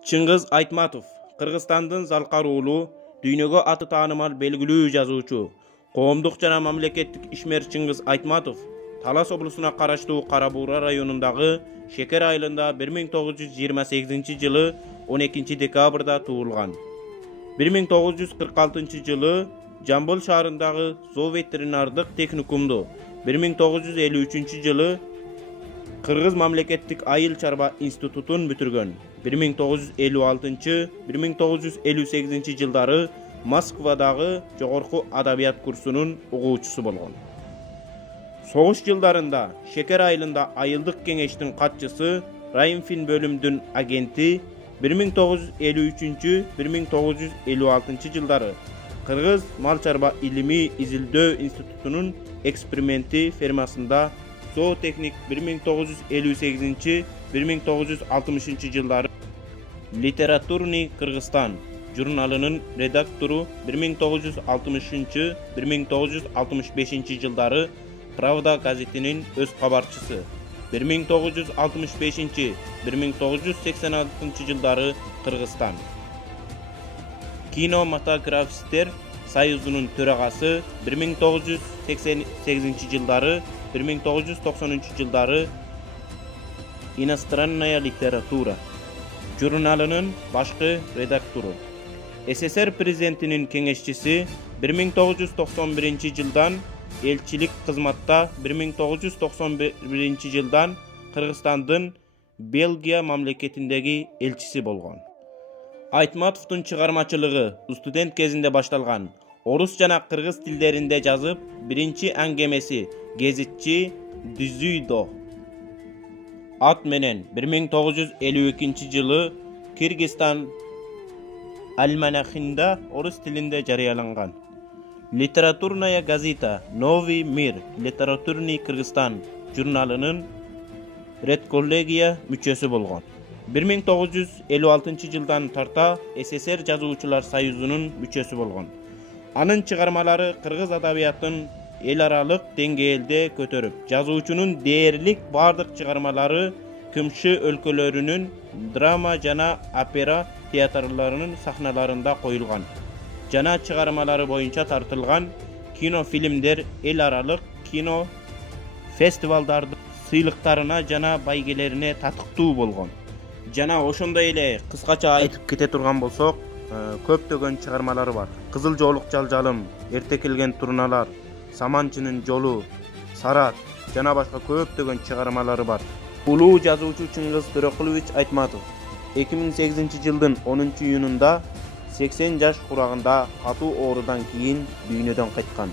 Чыңгыз Айтматов, Кыргызстандын залкаруулуу, дүйнөгө аты таанымал белгилүү жазуучу, коомдук жана мамлекеттик ишмер Чыңгыз Айтматов Талас облусуна караштуу Кара Буура районундагы Шекер айылында 1928 жылы 12 декабрда туулган. 1946 жылы Жамбыл шаарындагы Зоо ветеринардык техникумду, 1953 жылы Кыргыз мамлекеттик айыл чарба институтун бүтүргөн. 1956-1958 жылдары Москвадагы жогорку адабият курсунун угуучусу болгон. Согуш жылдарында Шекер айылында айылдык кеңештин катчысы, Райымфин бөлүмдүн агенти, 1953-1956 жылдары Кыргыз мал чарба илимий изилдөө институтунун эксперименти фермасында зоотехник, 1958-1960 жылдары Литературный Кыргызстан журналынын редактору, 1960-1965 жылдары Правда газетинин өз кабарчысы, 1965-1986 жылдары Кыргызстан кинематографисттер союзунун төрагасы, 1988 жылдары 1993 жылдары Иностранная литература журналынын башкы редактору, СССР президентинин кеңешчиси, 1991 жылдан элчилик кызматта, 1991 жылдан Кыргызстандын Белгия мамлекетиндеги элчиси болгон. Айтматовдун чыгармачылыгы студент кезинде башталган. Орус жана кыргыз тилдеринде жазып, биринчи аңгемеси гезитчи Дүзүйдө ат менен 1952 жылы Кыргызстан альманахында орус тилинде жарыяланган. Литературная газета Новый мир, Литературный Кыргызстан журналынын редколлегия мүчөсү болгон. 1956 жылдан тарта СССР жазуучулар союзунун мүчөсү болгон. Анын чыгармалары кыргыз адабиятын эл аралык деңгээлде көтөрүп, жазуучунун дээрлик бардык чыгармалары кымшы өлкөлөрүнүн драма жана опера театрларынын сахналарында коюлган. Жана чыгармалары боюнча тартылган кинофильмдер эл аралык кино фестивалдардын сыйлыктарына жана байгелерине татыктуу болгон. Жана ошондой эле кыскача айтып кете турган болсок, көптөгөн чыгармалары бар. Кызыл жоолук жалжалым, Эрте келген турналар, Саманчынын жолу, Сарат жана башка көптөгөн чыгармалары бар. Улуу жазуучу Чыңгыз Төрөкулович Айтматов 2008 жылдын 10 июнунда 80 жаш курагында катуу оорудан кийин дүйнөдөн кайткан.